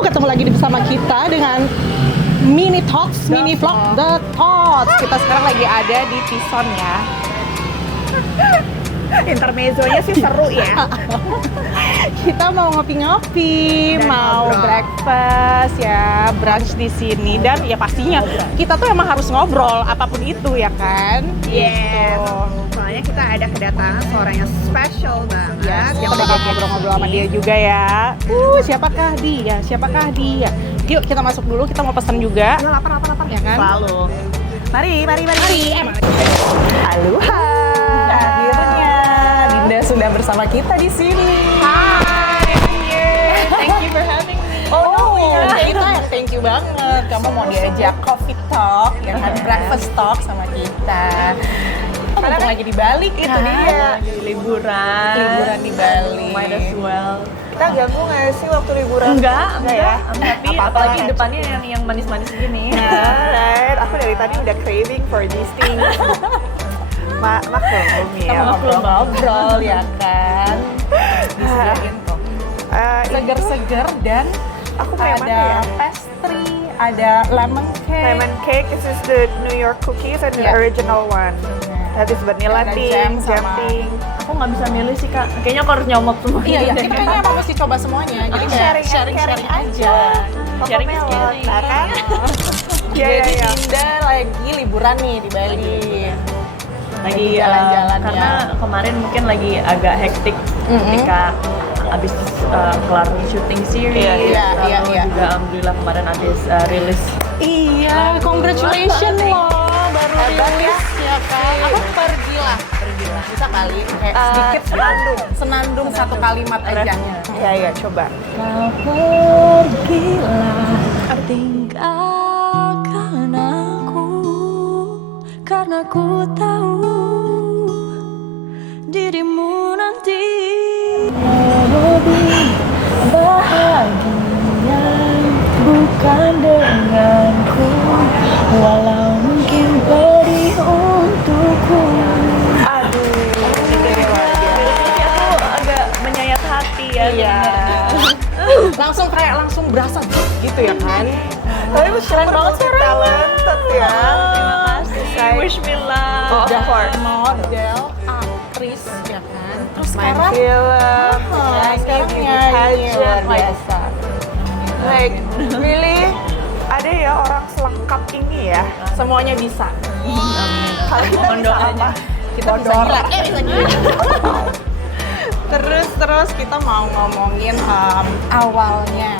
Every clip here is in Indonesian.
Ketemu lagi bersama kita dengan mini talks, mini vlog The Thoughts. Kita sekarang lagi ada di Tison ya. Intermezzonya sih seru ya. Kita mau ngopi-ngopi, Dan mau ngobrol. breakfast ya, brunch di sini dan ya pastinya kita tuh emang harus ngobrol apapun itu ya kan? Yes. Gitu. Soalnya kita ada kedatangan seorang yang special banget. Ya, kita yang bakal ngobrol-ngobrol sama dia juga ya. Siapakah dia? Siapakah dia? Yuk kita masuk dulu, kita mau pesan juga. Udah lapar. Ya kan? Selalu. Mari. Aloha. Akhirnya Dinda sudah bersama kita di sini. Hi, I'm here. Thank you for having me. Kita yang thank you banget. Kamu mau diajak coffee talk, ya kan? Breakfast talk sama kita. Karena kan lagi di Bali Itu kan? dia, liburan di Bali. Might as well. Kita ganggu nggak sih waktu liburan? Enggak ya? I'm happy, Apa-apa apalagi lah. depannya yang manis-manis gini. Alright, aku dari tadi udah craving for these things. Maklum Kita ya. mau ngobrol ya kan? Disediain kok. Seger-seger dan Aku mau yang mana ada ya? pastry, ada lemon cake. Lemon cake, this is the New York cookies and the Yeah. original one. That is vanilla Ada thing, jam jam sama- thing. Aku nggak bisa milih sih kak, kayaknya aku harus nyomot semua. Iya, kita kayaknya emang mesti coba semuanya. Jadi kayak sharing-sharing aja. Sharing is Cocomelon, caring. nah kan? Iya. Jadi Dinda lagi liburan nih di Bali. Lagi Jalan-jalan karena ya. kemarin mungkin lagi agak hektik ketika abis kelar syuting series, Iya. juga alhamdulillah kemarin habis rilis. Iya, congratulations loh, baru Hebat rilis ya kan. Aku pergilah. Bisa kali kayak sedikit senandung satu kalimat aja. Iya, coba. Kau pergilah, tinggalkan aku, karena ku tahu dirimu nanti lebih bahagia bukan denganku, walau mungkin pedih untukku. Aku agak menyayat hati ya. Iya. Langsung berasa gitu ya kan. Tapi keren banget sih, talented ya. Terima kasih. Wish me luck. Oh, of Udah course. model, aktris ya kan. Terus Main sekarang film, sekarang nyanyi, nyanyi pageant, luar like, biasa. like really ada ya orang selengkap ini ya. Semuanya bisa. Kalau kita Mohon bisa doanya. apa? Kita bisa gila. Bisa gila. Terus kita mau ngomongin awalnya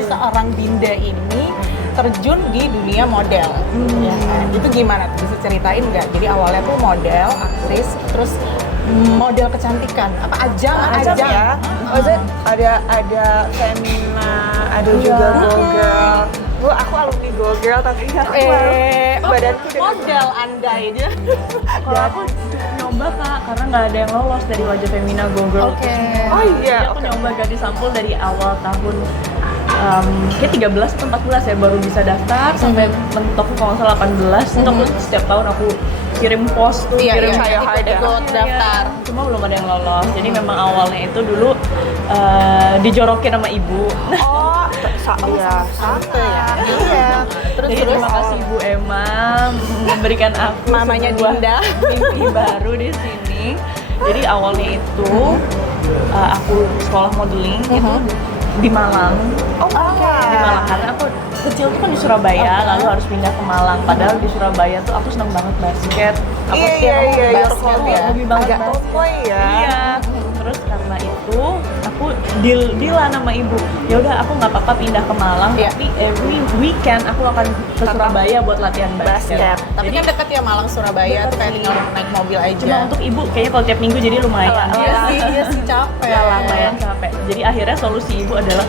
seorang Dinda ini terjun di dunia model. Ya kan? Itu gimana? Bisa ceritain nggak? Jadi awalnya tuh model, aktris, terus model kecantikan. Apa ajang ya. Maksudnya ada Femina, ada juga Go Girl. Aku alumni Go Girl tapi aku badanku udah model andai dia. Kalau aku nyoba kak, karena nggak ada yang lolos dari wajah Femina Go Girl. Oke. Oh iya, Jadi aku nyoba ganti sampul dari awal tahun kayak 13 atau 14 ya baru bisa daftar sampai mentok kalau nggak salah 18. Itu aku setiap tahun aku kirim post tuh, Iya, kirim iya, try hard ya. ikut daftar. Cuma belum ada yang lolos. Jadi memang awalnya itu dulu dijorokin sama ibu. Oh, iya, Gitu ya. Iya. Jadi terima kasih Ibu Emma memberikan aku Mamanya sebuah Dinda. mimpi baru di sini. Jadi awalnya itu aku sekolah modeling itu di Malang. Oh, Di Malang karena aku kecil tuh kan di Surabaya, lalu harus pindah ke Malang. Padahal di Surabaya tuh aku seneng banget basket. Aku Iya, your basket hobby ya. hobi banget agak basket. tomboy ya. Iya. Terus karena itu aku dealan sama ibu. Ya udah aku nggak apa-apa pindah ke Malang, Iya. tapi every weekend aku akan ke Surabaya buat latihan basket. Basket. Tapi kan deket ya Malang Surabaya tuh kayak tinggal naik mobil aja. Cuma untuk ibu kayaknya kalau tiap minggu jadi lumayan. Iya sih capek. Lumayan capek. Jadi akhirnya solusi ibu adalah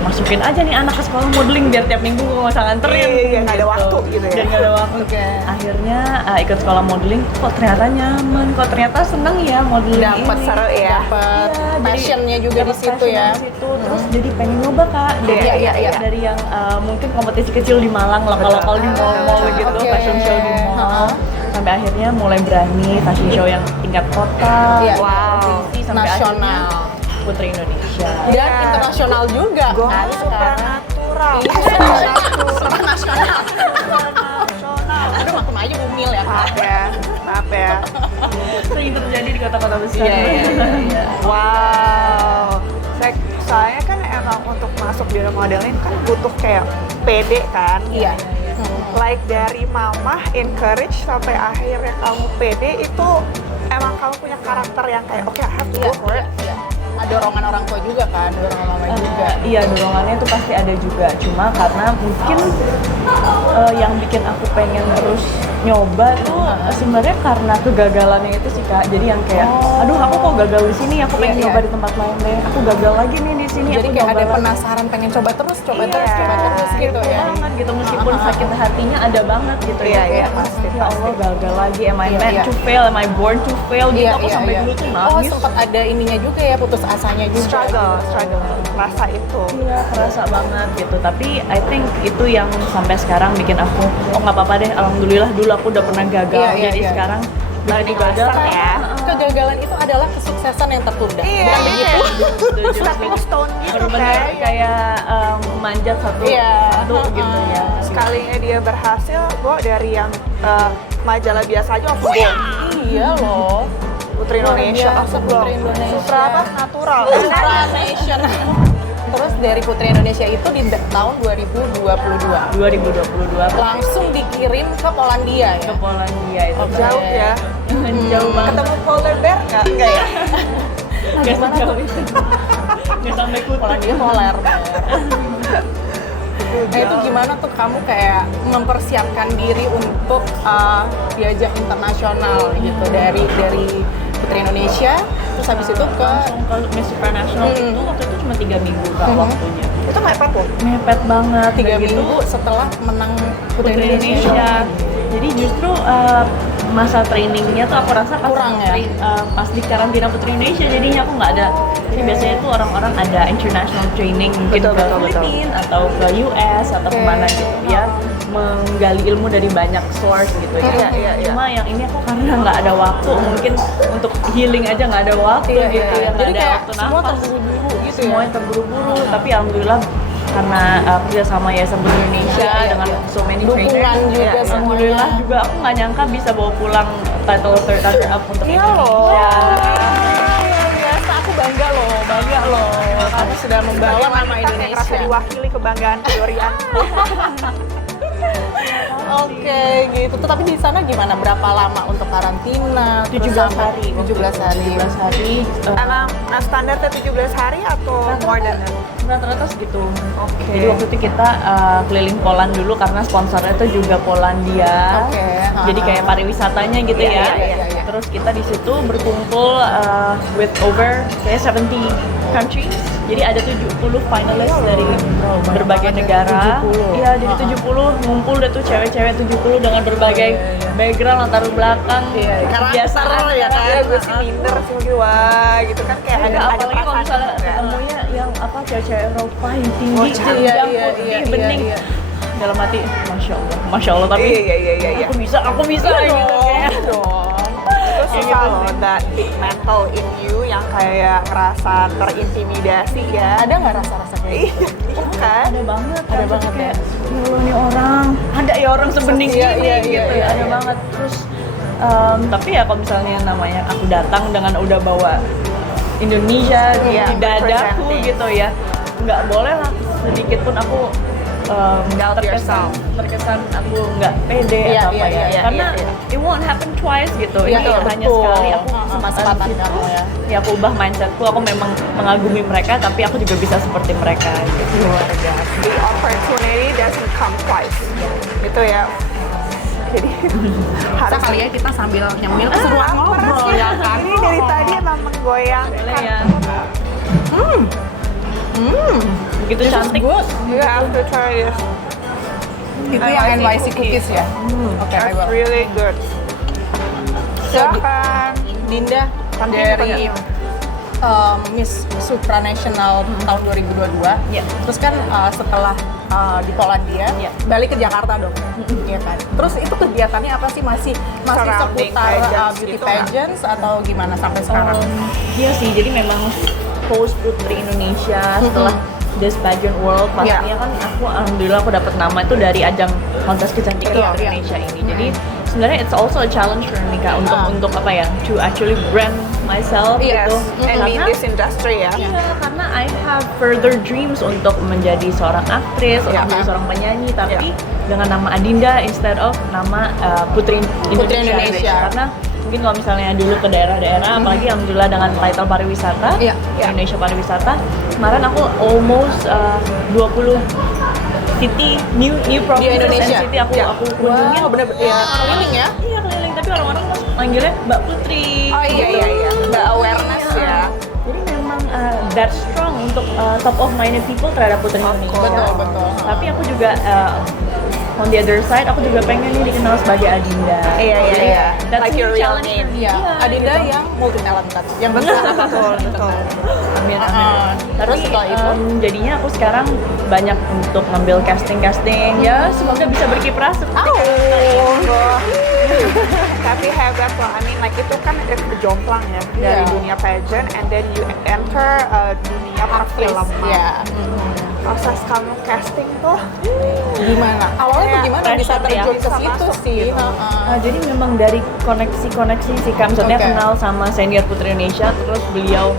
masukin aja nih anak ke sekolah modeling biar tiap minggu gue nggak usah nganterin. Iya, nggak ada waktu gitu ya. Dan nggak ada waktu. Oke. Akhirnya ikut sekolah modeling, kok ternyata nyaman, kok ternyata seneng ya modeling Dapat ini. seru ya. Dapat Iya, jadi passionnya juga di dapet situ passion ya. di situ. Terus jadi pengen nyoba kak. Dari, Iya. dari yang mungkin kompetisi kecil di Malang, lokal-lokal di mall-mall gitu, Oke. fashion show di mall. Sampai akhirnya mulai berani fashion show yang tingkat kota, Iya. Wow. provinsi, sampai Nasional. akhirnya Putri Indonesia. Dan Iya. internasional juga Go kan sekarang. supernatural. Internasional. Aduh, maklum aja Bumil ya. Maaf ya. Sering terjadi di kota-kota besar. Iya. Wow. Soalnya kan emang untuk masuk di modeling kan butuh kayak pede kan. Iya. Like dari mama encourage sampai akhirnya kamu pede itu emang kamu punya karakter yang kayak oke, I have to go for it. Iya. Ada dorongan orang tua juga kan, dorongan mama juga. Iya, dorongannya itu pasti ada juga. Cuma karena mungkin yang bikin aku pengen terus nyoba tuh sebenarnya karena kegagalannya itu sih Kak. Jadi yang kayak, aduh aku kok gagal di sini, aku pengen Iya, nyoba iya. di tempat lain deh. Aku gagal lagi nih di sini. Jadi aku kayak nyoba ada lagi. penasaran pengen coba terus Iya, gitu ya. banget gitu meskipun sakit hatinya ada banget gitu Iya, ya. iya, Kayak, pasti, ya Allah gagal lagi. Am I Iya, meant iya. to fail? Am I born to fail? Gitu aku sampai dulu tuh Oh, nangis. sempat ada ininya juga ya, putus asanya juga. Struggle, rasa itu. Iya, kerasa banget gitu. Tapi I think itu yang sampai sekarang bikin aku, oh nggak apa-apa deh. Alhamdulillah dulu aku udah pernah gagal. Iya, iya, Jadi iya. sekarang Learning gagal lesson ya. Kegagalan itu adalah kesuksesan yang tertunda. Iya, Bukan begitu? Stepping stone gitu benar-benar kan. kayak memanjat satu Iya. gitu ya. Sekalinya dia berhasil, dari yang majalah biasa aja langsung go. Iya loh. Putri Luar Indonesia, biasa, langsung Putri go. Indonesia. Supra apa? Natural. Supra National. Terus dari Putri Indonesia itu di tahun 2022 2022 langsung dikirim ke Polandia ke ya. Polandia itu. Oke. Jauh ya. Jauh banget. Ketemu polar bear nggak? Enggak ya? Nggak sejauh itu. Nggak sampai kutub. Polandia polar bear. Nah itu gimana tuh kamu kayak mempersiapkan diri untuk diajak internasional gitu dari Putri Indonesia terus habis itu ke langsung ke Miss Supranational itu waktu itu cuma 3 minggu Kak waktunya. Itu mepet loh. Mepet banget. 3 Udah gitu, minggu setelah menang Putri Indonesia. Jadi justru masa trainingnya tuh aku rasa pas, Kurang ya? Pas di karantina Putri Indonesia jadinya aku nggak ada. Jadi biasanya tuh orang-orang ada international training mungkin Betul, ke betul, betul. Filipina atau ke US atau kemana gitu ya, menggali ilmu dari banyak source gitu ya. Iya, iya, iya. Cuma yang ini aku karena nggak ada waktu, mungkin untuk healing aja nggak ada waktu Iya, gitu iya. ya, nggak Jadi ada kayak waktu semua nafas. terburu-buru gitu ya. Semuanya terburu-buru, tapi alhamdulillah karena kerja sama Yayasan Putri Indonesia Iya, iya, dengan iya. so many Dukungan trainers, juga ya, semuanya. alhamdulillah juga aku nggak nyangka bisa bawa pulang title third runner up untuk Iya loh. Indonesia. Luar biasa, aku bangga loh. Kamu sudah membawa nama Wanita yang merasa Indonesia. diwakili kebanggaan Dorian. Oke, gitu. Tuh, tapi di sana gimana? Berapa lama untuk karantina? 17 Terus sampai hari. 17 hari. 17 hari. Emang standarnya 17 hari atau more than that? Rata-rata segitu. Oke. Jadi waktu itu kita keliling Poland dulu karena sponsornya itu juga Polandia. Oke. Jadi kayak pariwisatanya gitu Iya, ya. iya, iya, iya. Terus kita di situ berkumpul with over kayak 70 countries. Jadi ada 70 finalis dari berbagai banget ya, negara. 70. Iya, jadi 70 ngumpul deh tuh cewek-cewek 70 dengan berbagai background latar belakang. Iya, karakter kebiasaan ya kan? Ya gue sih minder sih mungkin wah gitu kan kayak Ada, ada apalagi kalau perasaan misalnya gitu ya. ketemunya yang apa cewek-cewek Eropa yang tinggi, Oh, iya, panjang, iya, putih, iya, bening. iya. Dalam hati, masya Allah tapi Iya. aku bisa Iya gitu kayak. dong. Itu susah loh, that big mental in you yang kayak ngerasa terintimidasi ya. Ada nggak rasa-rasa kayak gitu? Iya kan? Ada banget, Ada kan? banget, kayak, ya Allah nih orang, ada ya orang sebening Iya, ini iya, gitu iya, ya, iya, ada iya. banget. Terus tapi ya kalau misalnya namanya aku datang dengan udah bawa Indonesia di Iya, dadaku representing. gitu ya, nggak boleh lah sedikit pun aku Doubt yourself. terkesan aku nggak pede Iya, atau apa iya, ya, iya, karena iya, it won't happen twice gitu. Iya, Ini iya, hanya betul. sekali aku Kesempatan di situ, kamu ya. ya aku ubah mindsetku, aku memang mengagumi mereka tapi aku juga bisa seperti mereka gitu. Luar biasa. The opportunity doesn't come twice. Gitu ya. Jadi Bisa harus kali ya kita sambil nyemil keseruan ngobrol ya kan? Ini dari tadi emang menggoyang. Boleh ya. Begitu This is cantik. good. You have to try this. Itu NYC yang NYC cookies. cookies ya? Oke, I That's will. really good. Silakan. Dinda Continue, dari Miss Supranational tahun 2022. Iya. Terus kan setelah di Polandia, Iya. balik ke Jakarta dong, iya kan? Terus itu kegiatannya apa sih? Masih Surrounding seputar pageants beauty gitu nggak? pageants atau gimana sampai sekarang? Iya sih, jadi memang post Putri Indonesia setelah This Pageant World, pastinya kan alhamdulillah aku dapat nama itu dari ajang kontes kecantikan Indonesia ini. Jadi sebenarnya it's also a challenge for me Kak untuk apa ya, to actually brand myself gitu. And be in this industry ya. Iya, karena I have further dreams untuk menjadi seorang aktris, untuk menjadi seorang penyanyi, tapi dengan nama Adinda instead of nama Putri Indonesia. Karena mungkin kalau misalnya dulu ke daerah-daerah, apalagi alhamdulillah dengan title pariwisata, Indonesia pariwisata, kemarin aku almost 20 city, new provinces and city aku kunjungi. Bener-bener keliling ya? Iya keliling, tapi orang-orang manggilnya Mbak Putri. Oh iya, Mbak awareness ya. Jadi memang that strong untuk top of minded people terhadap Putri Indonesia. Betul. Tapi aku juga on the other side, aku juga pengen nih dikenal sebagai Adinda. Iya. That's Like your new real challenge name. for me. Iya, Adinda gitu. yang multi talented. Yang betul. Amin. Terus setelah itu? Jadinya aku sekarang banyak untuk ngambil casting. Ya, semoga bisa berkiprah seperti Tapi hebat loh, I mean like itu kan jomplang ya dari dunia pageant and then you enter dunia perfilman. Proses kamu casting tuh Gimana? Awalnya tuh gimana bisa terjun ke Bisa situ masuk sih? gitu. Jadi memang dari koneksi sih Kak, maksudnya kenal sama senior Putri Indonesia, terus beliau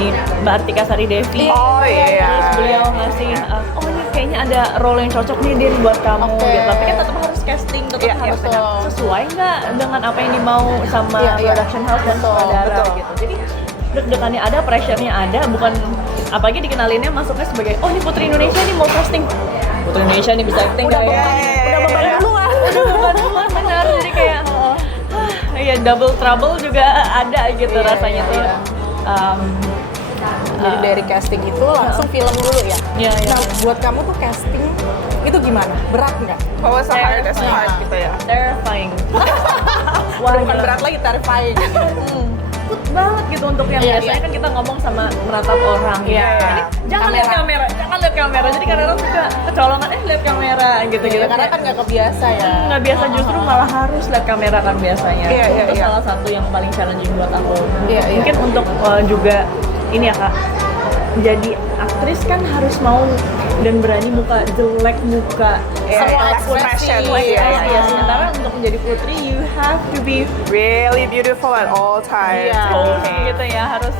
ini Mbak Artika Sari Devi. Oh iya. Terus beliau ngasih, oh ini kayaknya ada role yang cocok nih Din buat kamu gitu. Tapi kan tetap harus casting, tetap harus sesuai nggak dengan apa yang dimau sama production house dan sutradara gitu. Jadi deg-degannya ada, pressure-nya ada, bukan apalagi dikenalinnya masuknya sebagai oh ini Putri Indonesia nih mau casting. Putri Indonesia nih bisa acting nggak ya? Udah beban duluan. Benar. Jadi kayak ya double trouble juga ada gitu rasanya tuh. Jadi dari casting itu langsung film dulu ya? Iya. Nah, buat kamu tuh casting itu gimana? Berat nggak? What was the hardest part gitu ya? Terrifying. Bukan berat lagi, terrifying. Takut banget gitu untuk yang biasanya kan kita ngomong sama menatap orang gitu. Jadi, jangan lihat kamera. Jadi kadang-kadang suka kecolongan lihat kamera gitu. Karena kan nggak kebiasa ya. Nggak biasa, justru malah harus lihat kamera kan biasanya. Itu salah satu yang paling challenging buat aku. Mungkin untuk juga ini ya Kak, jadi aktris kan harus mau dan berani muka jelek, muka semua ekspresi. Sementara untuk menjadi putri you have to be really beautiful at all times. gitu ya, harus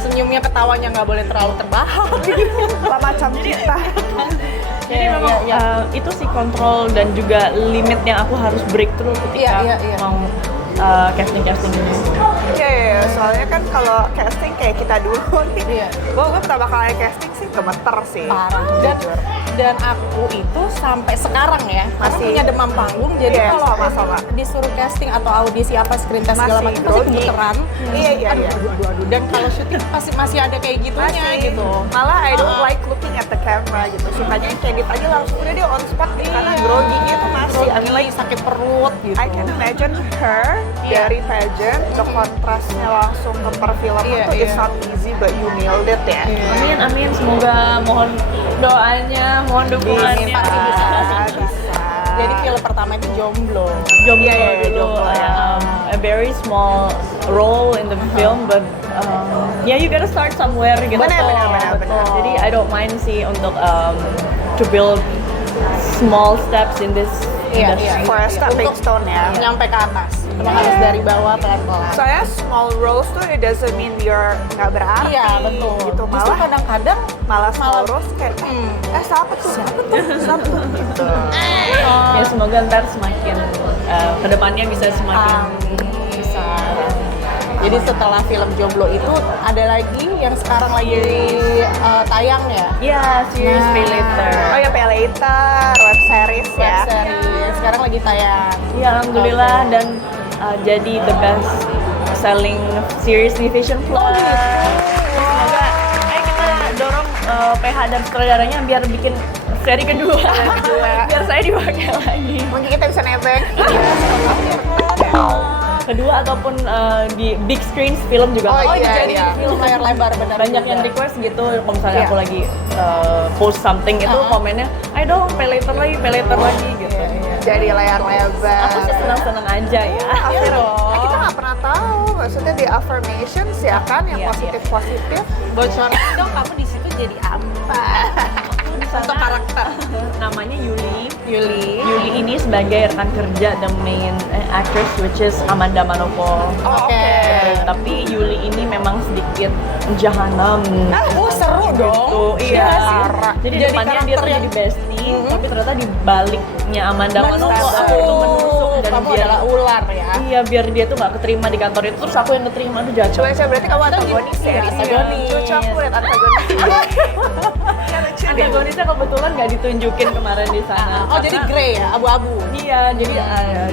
Senyumnya, ketawanya nggak boleh terlalu terbahak. Macam kita. Jadi memang itu sih kontrol dan juga limit yang aku harus break through ketika mau casting ini. Soalnya kan kalau casting kayak kita dulu nih, gue pertama kali casting sih gemeter sih. Parah. Dan aku itu sampai sekarang ya masih punya demam panggung. Jadi kalau sama-sama disuruh casting atau audisi apa screen test segala macam pasti gemeteran. Aduh. Dan kalau syuting masih ada kayak gitunya gitu. Malah I don't like looking at the camera gitu. Sukanya kayak gitu aja langsung udah dia on spot karena grogi gitu masih. I mean like sakit perut gitu. I can imagine her dari pageant ke kontrasnya langsung ke perfilman tuh it's not easy but you nailed it ya. Amin. Semoga mohon doanya, mohon dukungannya. Bisa. Jadi film pertama itu Jomblo dulu. A very small role in the film, but you gotta start somewhere gitu. Benar. Jadi I don't mind sih untuk to build small steps in this industry. For a stepping stone ya. Nyampe ke atas. Memang harus dari bawah pelan-pelan. Soalnya small roles tuh it doesn't mean you're nggak berarti. Iya, betul. Gitu. Justru kadang-kadang malah small roles kayak siapa tuh gitu. Ya semoga ntar semakin kedepannya bisa semakin besar. Jadi setelah film Jomblo itu ada lagi yang sekarang lagi tayang ya? Iya, series Pay Later. Oh ya, Pay Later, web series ya. Web series, sekarang lagi tayang. Iya, alhamdulillah dan jadi the best selling series di Vision Plus. Semoga kita dorong PH dan sutradaranya biar bikin seri kedua. Biar saya dipakai lagi. Mungkin kita bisa nebeng. Kedua ataupun di big screen film juga. Jadi film layar lebar benar. Banyak yang request gitu, kalau misalnya aku lagi post something itu komennya, ayo dong pay later lagi gitu. Jadi layar lebar. Aku sih senang-senang aja ya. Kita nggak pernah tahu tahu, maksudnya di affirmations ya kan, yang Iya, positif-positif. Bocorin dong, kamu di situ jadi apa? Untuk karakter. Namanya Yuli. Yuli. Yuli ini sebagai rekan kerja the main actress which is Amanda Manopo. Oh, Oke. Tapi Yuli ini memang sedikit jahanam. Oh, seru dong. Gitu, iya. Parah. Jadi depannya dia karakter tuh yang- jadi bestie, tapi ternyata di baliknya Amanda Manopo Menusuk. aku tuh menusuk dan Kamu biar adalah ular ya. iya biar dia tuh nggak keterima di kantor itu, terus aku yang keterima tuh jatuh. Coba berarti kamu antagonis ya? Iya, antagonis. Coba aku lihat antagonis. Ya, lucu deh. Antagonisnya kebetulan nggak ditunjukin kemarin di sana. Oh, jadi Karena- grey ya, abu-abu. Iya, jadi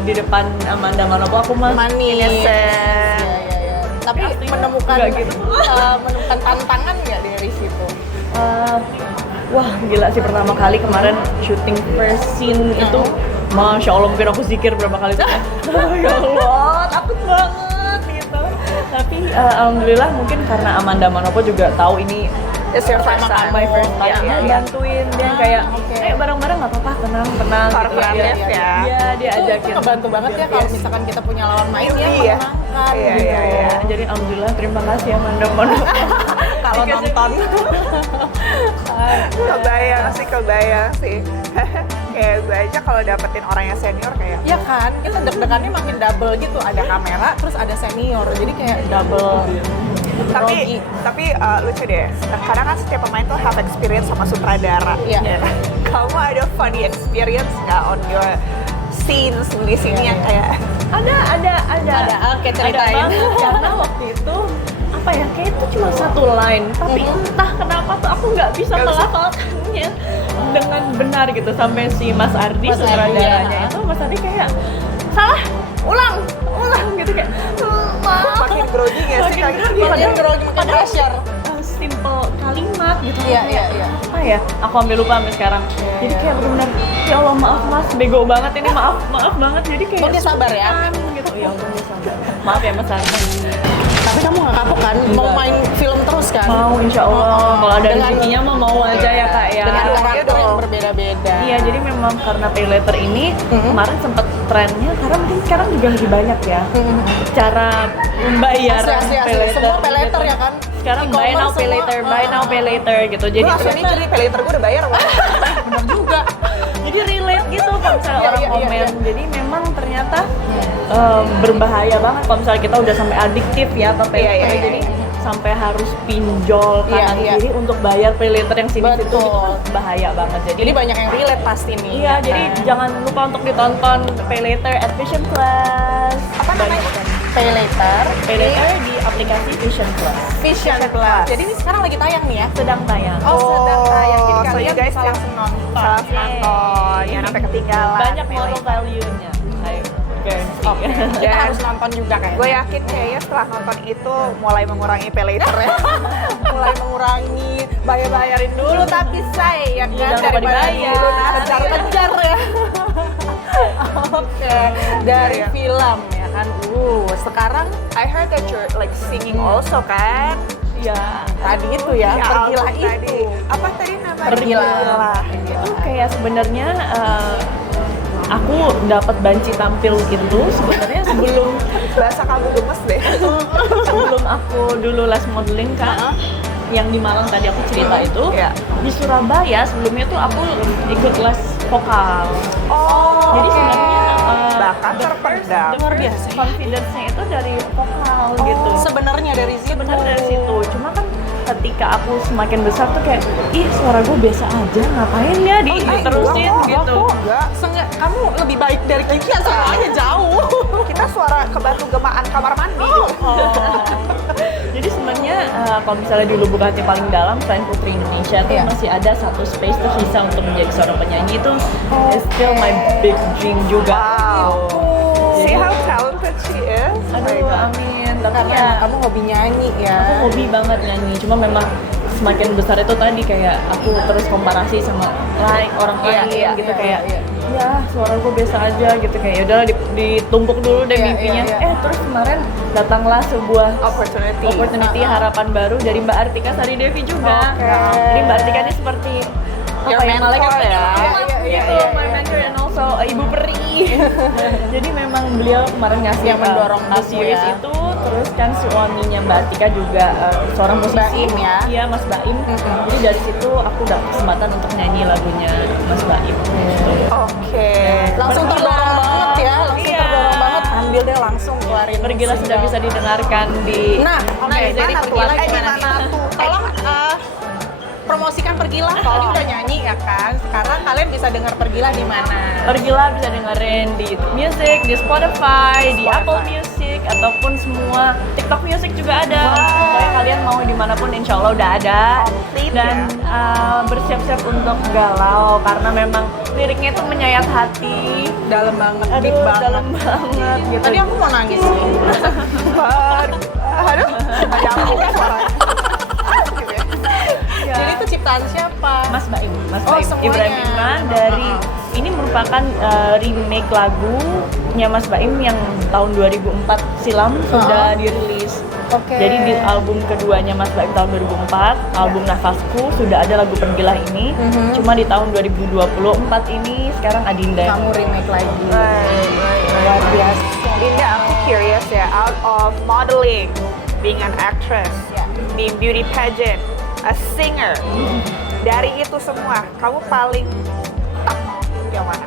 di depan Amanda Manopo aku mah Manis. Innocent. Iya, iya, iya. Tapi Aslinya menemukan nggak gitu. menemukan tantangan nggak dari situ? Wah gila sih, pertama kali kemarin syuting first scene itu Masya Allah, mungkin aku zikir berapa kali tuh kayak, ya Allah takut banget gitu. Tapi alhamdulillah mungkin karena Amanda Manopo juga tahu ini It's your first time. my first time, Iya, dia iya. bantuin, dia kayak oke. ayo bareng-bareng nggak apa-apa, tenang Kooperatif gitu. ya. Iya, dia Itu ajakin. kebantu banget ya kalau misalkan kita punya lawan main Iya. yang menyenangkan Iya, gitu. iya, iya. Jadi alhamdulillah terima kasih Amanda Manopo. Kalau nonton. Kebayang sih. Kayak gue aja kalau dapetin orang yang senior kayak Ya kan, kita deg-degannya makin double gitu. Ada kamera, terus ada senior. Jadi kayak double. grogi. tapi lucu deh. Kadang kan setiap pemain tuh have experience sama sutradara. Iya. Kamu ada funny experience nggak on your scenes di sini yang kayak Ada. Oke, Ada ceritain. banget, karena waktu itu apa ya, kayak itu cuma satu line, tapi entah kenapa tuh aku nggak bisa Nggak bisa. melafalkannya dengan benar gitu, sampai si Mas Ardi Mas Ardi, sutradaranya ya. itu Mas Ardi kayak salah, ulang gitu kayak maaf, makin grogi nggak sih? Makin Kayak grogi. Makin grogi, makin Padahal, pressure. simple kalimat gitu. Iya, Kayak, iya, iya. apa ya, aku ambil lupa sampai sekarang. Jadi kayak benar-benar ya Allah maaf Mas, bego banget ini, maaf banget. Jadi kayak Untung dia sabar ya. gitu. Ya untung dia sabar. Maaf ya Mas Ardi. Tapi kamu nggak kapok kan? Mau Enggak. main film terus kan? Mau insya Allah, kalau ada Dengan- rezekinya mah mau aja ya Kak ya. Dengan Iya karakter dong. yang berbeda-beda. Iya, jadi memang karena pay later ini kemarin sempat trennya, karena mungkin sekarang juga lebih banyak ya cara membayar Asli. Semua pay later gitu. ya kan? Sekarang buy now pay E-commerce later, semua. buy now pay later gitu. Jadi Gue langsung mikir nih, pay later gue udah bayar apa? Bener juga. jadi relate gitu kalau misalnya Iya, orang iya, komen. iya. Jadi memang ternyata berbahaya banget kalau misalnya kita udah sampai adiktif ya ke pay Iya, iya, later. iya, Jadi iya. sampai harus pinjol Iya, kanan iya. kiri untuk bayar pay later yang sini-situ Betul. itu kan bahaya banget. Jadi banyak yang relate pasti nih. Iya, ya jadi kan? jangan lupa untuk ditonton Pay Later at Vision Plus. Apa namanya? Pay later. Pay Later di aplikasi Vision Plus. Vision Plus. Jadi ini sekarang lagi tayang nih ya. Sedang tayang. Oh, sedang tayang. Jadi so kalian you guys bisa yang langsung nonton. salah nonton, yang sampai ketinggalan. Banyak Pay moral later. value-nya. I guarantee. Oke. Kita Dan- harus nonton juga kayaknya. Gue yakin kayaknya setelah nonton itu mulai mengurangi pay later ya. Mulai mengurangi bayar-bayarin dulu tapi say ya kan Jangan lupa daripada dibayar. kejar-kejar ya. Oke, dari Iya. film ya kan. Sekarang I heard that you're like singing also kan? Iya. tadi itu ya, pergilah ampun, itu. tadi. Apa tadi namanya? Pergilah. Itu kayak sebenarnya aku dapat banci tampil itu sebenarnya sebelum Bahasa kamu gemes deh. sebelum aku dulu les modeling Kak. Yang di Malang tadi aku cerita itu, Iya. di Surabaya sebelumnya tuh aku ikut les vokal. Oh, Jadi sebenarnya bahkan terpendam. Luar biasa. confidence-nya itu dari vokal gitu. Sebenarnya dari situ. Sebenarnya dari situ. Cuma kan ketika aku semakin besar tuh kayak, ih suara gue biasa aja, ngapain ya diterusin gitu. Enggak. Kamu lebih baik dari kita, semuanya jauh. Kita suara kebatu gemaan kamar mandi. Jadi sebenarnya kalau misalnya di lubuk hati paling dalam selain Putri Indonesia tuh Iya. masih ada satu space tuh Hisa untuk menjadi seorang penyanyi itu is still my big dream juga. Wow. Jadi- See how talented she is. Oh my Aduh, God. amin. Tapi Karena ya, kamu hobi nyanyi ya. aku hobi banget nyanyi. Cuma memang semakin besar itu tadi kayak aku terus komparasi sama orang Iya, lain iya, gitu iya, kayak iya. ya suara gue biasa aja gitu kayak yaudah ditumpuk dulu deh Iya, mimpinya. iya, iya. Terus kemarin datanglah sebuah Opportunity. harapan baru dari Mbak Artika Sari Devi juga. Oke. Jadi Mbak Artika ini seperti Your mentor ya. Gitu, my mentor and also ibu peri. Jadi memang beliau kemarin ngasih Yang mendorong series ya. itu, terus kan suaminya Mbak Atika juga seorang musisi. Baim ya. Iya, Mas Baim. Jadi dari situ aku dapat kesempatan untuk nyanyi lagunya Mas Baim. Gitu. Oke. Langsung terdorong banget ya, langsung Iya. terdorong banget. Ambil deh langsung keluarin. Pergilah sudah bisa didengarkan di Nah, Oke, jadi gimana tuh? Pergilah Di gimana mana nih? tuh? Tolong promosikan Pergilah. Tadi udah nyanyi ya kan. Sekarang kalian bisa dengar Pergilah di mana? Pergilah bisa dengerin di YouTube Music, di Spotify, di Apple Music, ataupun semua TikTok Music juga ada. Pokoknya kalian mau dimanapun insya Allah udah ada. Komplit Dan bersiap-siap untuk galau karena memang liriknya itu menyayat hati. Dalam banget, Aduh, deep banget. dalam banget gitu. Tadi aku mau nangis nih. Aduh, ada apa suaranya? Jadi itu ciptaan siapa? Mas Baim, Oh, semuanya. Ibrahim Imran dari ini merupakan remake lagunya Mas Baim yang tahun 2004 silam sudah dirilis. Oke. Jadi di album keduanya Mas Baim tahun 2004, album Nafasku sudah ada lagu Pergilah ini. Cuma di tahun 2024 ini sekarang Adinda. Kamu remake lagi. Luar biasa. Dinda, aku curious ya, out of modeling, being an actress, di beauty pageant, a singer, dari itu semua, kamu paling tak yang mana?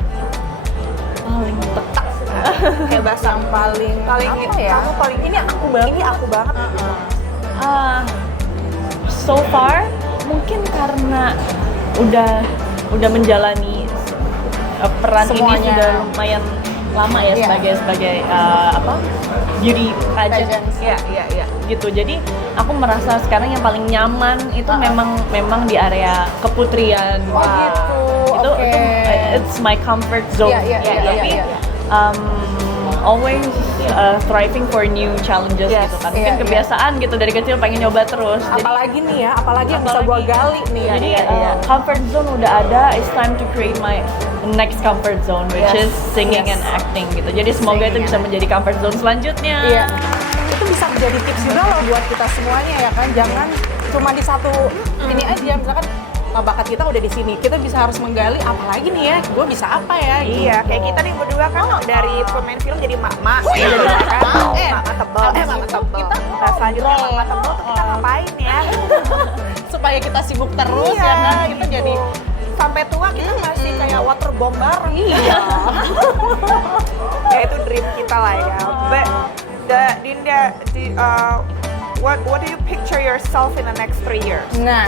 Paling Tak, kayak bahasa Yang paling apa ya? Kamu paling ini aku banget. So far mungkin karena udah menjalani peran Semuanya. ini sudah lumayan lama ya Iya. sebagai beauty pageant. Iya. Gitu. Jadi aku merasa sekarang yang paling nyaman itu memang di area keputrian. Oh gitu. Itu Oke. it's my comfort zone. Iya, Tapi always striving for new challenges Yes. gitu kan. Iya, Mungkin iya. kebiasaan gitu dari kecil pengen nyoba terus. Jadi Apalagi nih ya, apalagi yang bisa gua apalagi- gali nih. jadi Iya. comfort zone udah ada, it's time to create my next comfort zone which Yes. is singing Yes. and acting gitu. Jadi semoga itu Singing bisa and menjadi comfort zone selanjutnya. Iya. Itu bisa menjadi tips juga loh buat kita semuanya ya kan. Jangan cuma di satu ini aja. Misalkan bakat kita udah di sini, kita bisa harus menggali apalagi nih ya, gue bisa apa ya? Iya, gitu. kayak kita nih berdua kan dari pemain film jadi mak-mak. Oh iya, Jadi benar. kan, mama tebel. Mama tebel. Kita selanjutnya mama tebel tuh kita ngapain ya? Supaya kita sibuk terus Iya, ya kan, kita gitu. jadi sampai tua kita masih kayak water bomb bareng. iya. Ya itu dream kita lah ya. But Dinda, what do you picture yourself in the next 3 years? Nah,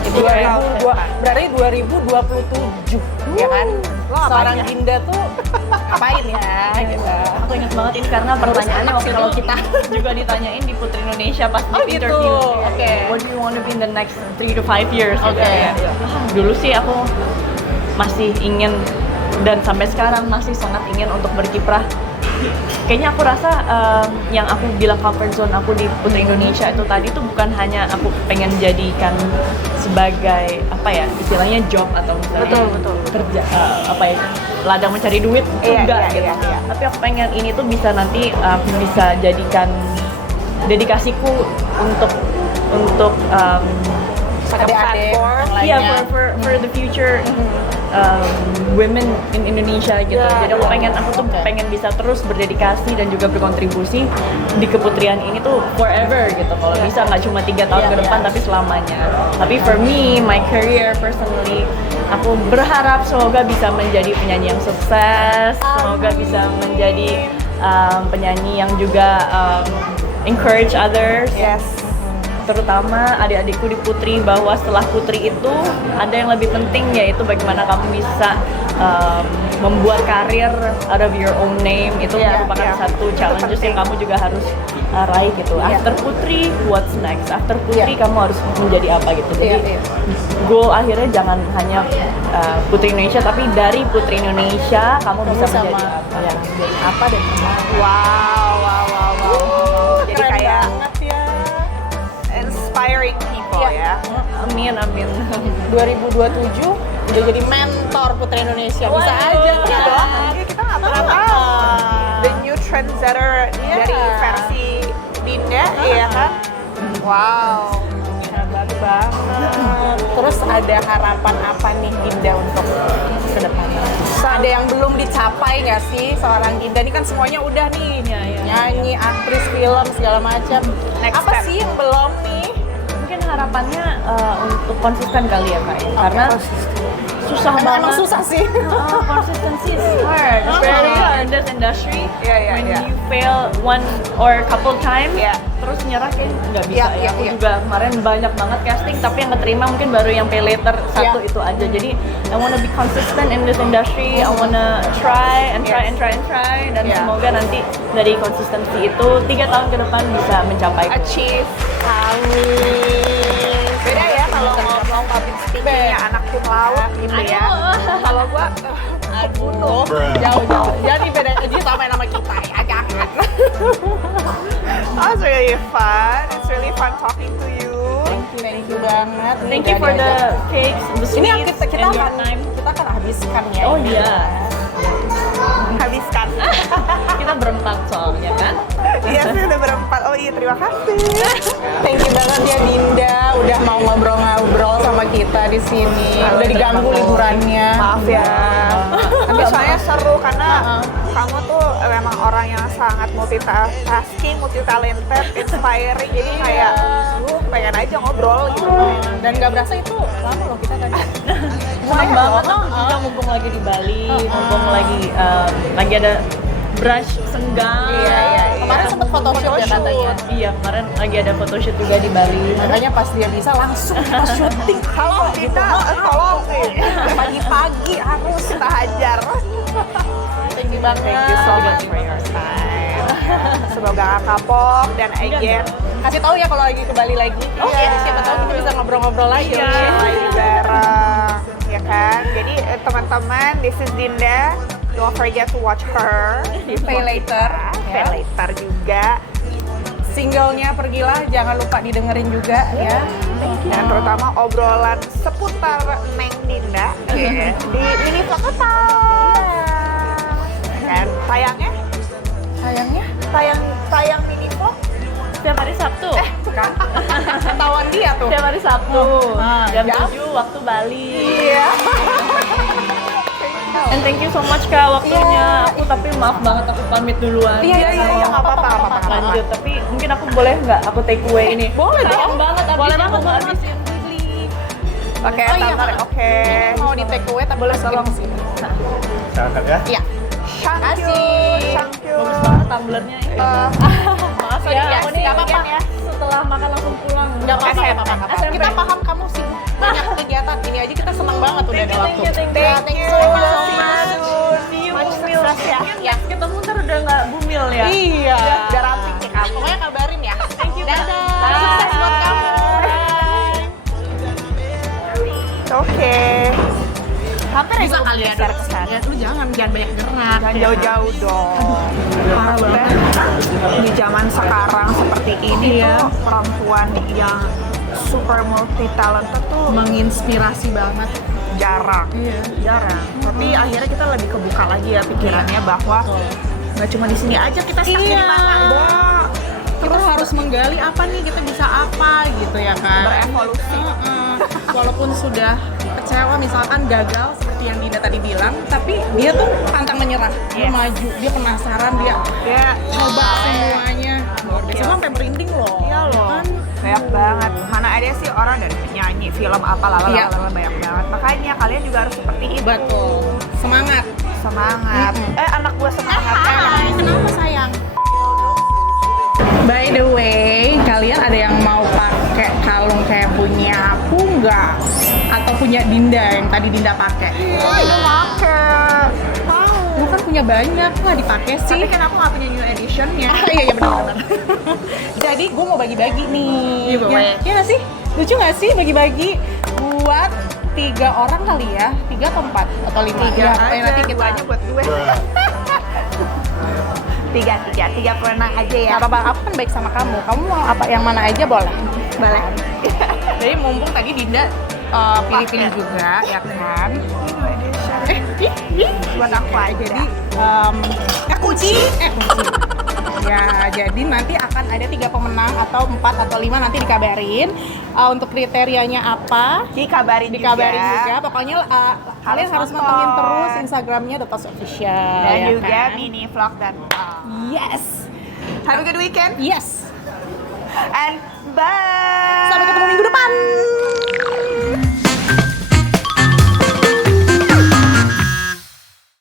Itu kayak 2002, berarti 2027 ya kan? Lo ngapain Seorang ya? Dinda tuh ngapain ya? Gitu. aku ingat banget ini karena pertanyaannya anak waktu sih itu kalau kita. juga ditanyain di Putri Indonesia pas Oh, di gitu. interview. Oke. What do you want to be in the next 3 to 5 years? Oke. Gitu. Dulu sih aku masih ingin dan sampai sekarang masih sangat ingin untuk berkiprah. Kayaknya aku rasa yang aku bilang comfort zone aku di Putri Indonesia itu tadi tuh bukan hanya aku pengen jadikan sebagai apa ya istilahnya job atau misalnya Betul. kerja apa ya ladang mencari duit Iya, enggak iya, gitu. iya. Tapi aku pengen ini tuh bisa nanti aku bisa jadikan dedikasiku untuk Adik-adik yang iya lainnya. for the future women in Indonesia gitu. Yeah, Jadi aku tuh Oke. pengen bisa terus berdedikasi dan juga berkontribusi di keputrian ini tuh forever gitu. Kalau bisa nggak cuma 3 tahun Yeah, ke depan yeah. tapi selamanya. Tapi for me, my career personally, aku berharap semoga bisa menjadi penyanyi yang sukses, semoga bisa menjadi penyanyi yang juga encourage others. Yes. Terutama adik-adikku di Putri bahwa setelah Putri itu ada yang lebih penting yaitu bagaimana kamu bisa membuat karir out of your own name itu merupakan satu challenges yang kamu juga harus raih gitu. After Putri, what's next? After Putri kamu harus menjadi apa gitu. Jadi goal akhirnya jangan hanya Putri Indonesia tapi dari Putri Indonesia kamu bisa menjadi apa? Ya, jadi apa dan kemana? Wow. Jadi Keren kayak banget ya. inspiring people Iya. ya. Amin. 2027 udah jadi mentor Putri Indonesia. Bisa Waduh. aja Iya kan? dong, iya, kita nggak pernah tahu. The new trendsetter Iya. dari versi Dinda, iya kan? Wow. Hebat banget. Terus ada harapan apa nih Dinda untuk ke depannya? Ada yang belum dicapai nggak sih seorang Dinda? Ini kan semuanya udah nih, nyanyi, aktris, film, segala macam. Next Apa step. sih yang belum nih? Mungkin harapannya untuk konsisten kali ya Kak, karena susah banget. Emang susah sih. Consistency is hard. It's very hard in this industry. Iya. When you fail one or couple times, Iya. terus nyerah kayak nggak bisa. Iya, Aku iya. juga kemarin banyak banget casting, tapi yang keterima mungkin baru yang pay later satu Iya. itu aja. Jadi I wanna be consistent in this industry. I wanna try and try and try and try. Dan Iya. semoga nanti dari konsistensi itu 3 tahun ke depan bisa mencapai. Achieve. Amin. Beda ya kalau ngomong public speaking-nya anak cum laude gitu ya. Kalau gua Aduh, jauh. Jadi beda, jadi sama yang nama kita ya, jangan. Oh, it's really fun. It's really fun talking to you. Thank you banget. Thank you for the cakes, the sweets, Ini yang kita and your akan time. kita akan habiskan ya. Oh ini. iya, Habiskan. kita berempat soalnya kan. Iya sih udah berempat. Oh iya terima kasih. Thank you banget ya Dinda udah mau ngobrol-ngobrol sama kita di sini. Udah diganggu liburannya. Maaf ya. Tapi soalnya seru karena kamu tuh memang orang yang sangat multitasking, multi-talented, inspiring. Jadi kayak pengen aja ngobrol gitu. Dan gak berasa itu lama loh kita tadi. Senang banget loh, juga mumpung lagi di Bali, mumpung lagi ada brush senggang. Iya. Kemarin sempet photoshoot ya katanya. Iya, kemarin lagi ada photoshoot juga di Bali. Makanya pas dia bisa langsung kita syuting. Halo kita, tolong nih. Pagi-pagi harus. Kita hajar. Thank you banget. Thank you so much for your time. Semoga gak kapok dan again. Kasih tahu ya kalau lagi ke Bali lagi. Iya. Siapa tahu kita bisa ngobrol-ngobrol lagi. Iya, lagi bareng, ya kan? Jadi teman-teman, this is Dinda. Don't forget to watch her. Pay later. Pay later juga. Singlenya Pergilah, jangan lupa didengerin juga ya. Dan terutama obrolan seputar Neng Dinda di Mini Vlog kan? Tayangnya? Tayang Mini Vlog Setiap hari Sabtu. Kan? Ketahuan dia tuh. Setiap hari Sabtu. Jam jam? 7 waktu Bali. Iya. And thank you so much Kak waktunya. Aku tapi maaf banget aku pamit duluan. Iya, nggak apa-apa. Lanjut, tapi mungkin aku boleh nggak aku take away ini? Boleh Sayang dong. banget Boleh abisnya banget, aku mau boleh habisin. Oke, Oh iya, ntar, oke. Mau di take away tapi boleh tolong sini. Silakan ya. Iya. Thank you. Thank you. Bagus banget tumblernya ini. Maaf sorry ya, ya, aku nih nggak apa-apa. ya. Setelah makan langsung pulang. Nggak apa-apa, SMP. nggak apa-apa. SMP. Kita paham kamu sih banyak kegiatan. Ini aja kita senang banget udah ada waktu. Thank Thank you so so much. much. See you, Much Bumil. success ya. Ya. Ketemu ntar udah nggak bumil ya. Iya. Udah ramping nih kamu. Pokoknya kabarin ya. Thank you. Dadah. Bye. Sukses buat kamu. Oke. Hampir Bisa aku kali ya geser ke sana. Ya, lu jangan banyak gerak. Jangan jauh-jauh dong. Parah banget. Di zaman sekarang seperti ini tuh perempuan yang super multi talented tuh Menginspirasi banget. jarang. Jarang. Tapi akhirnya kita lebih kebuka lagi ya pikirannya bahwa nggak cuma di sini aja kita stuck di Iya. mana. Kita harus menggali apa nih, kita bisa apa gitu ya kan. Berevolusi. Walaupun sudah kecewa misalkan gagal seperti yang Dinda tadi bilang, tapi dia tuh pantang menyerah. Dia Yes. maju, dia penasaran, dia Ya, coba semuanya. Luar biasa. Emang sampai merinding loh. iya loh. Kan? Banyak banget. Mana ada sih orang dari penyanyi, film apa Iya. banyak banget. Makanya kalian juga harus seperti itu. Betul. Semangat. Semangat. Anak gua semangat. Hai, kenapa sayang? By the way, kalian ada yang mau pakai kalung kayak punya aku nggak? Atau punya Dinda yang tadi Dinda pakai? Itu pakai. Lu kan punya banyak, nggak dipakai sih? Tapi kan aku nggak punya new editionnya. Iya benar-benar. Jadi gue mau bagi-bagi nih. Iya, boleh. Iya nggak sih? Lucu nggak sih bagi-bagi buat 3 orang kali ya? 3 atau 4 atau 5? Tiga aja. Nanti kita Duanya buat gue. tiga pernah aja ya. Nggak apa-apa, aku kan baik sama kamu. Kamu mau apa yang mana aja boleh. Boleh. Jadi mumpung tadi Dinda pilih-pilih juga, ya kan? Buat aku aja Jadi dah. kunci. Ya, jadi nanti akan ada 3 pemenang atau 4 atau 5 nanti dikabarin. Untuk kriterianya apa? Dikabarin Juga. Pokoknya kalian harus nonton. mantengin terus Instagramnya The Toast Official. Dan ya juga kan? mini vlog dan vlog. Yes. Have a good weekend Yes. and bye.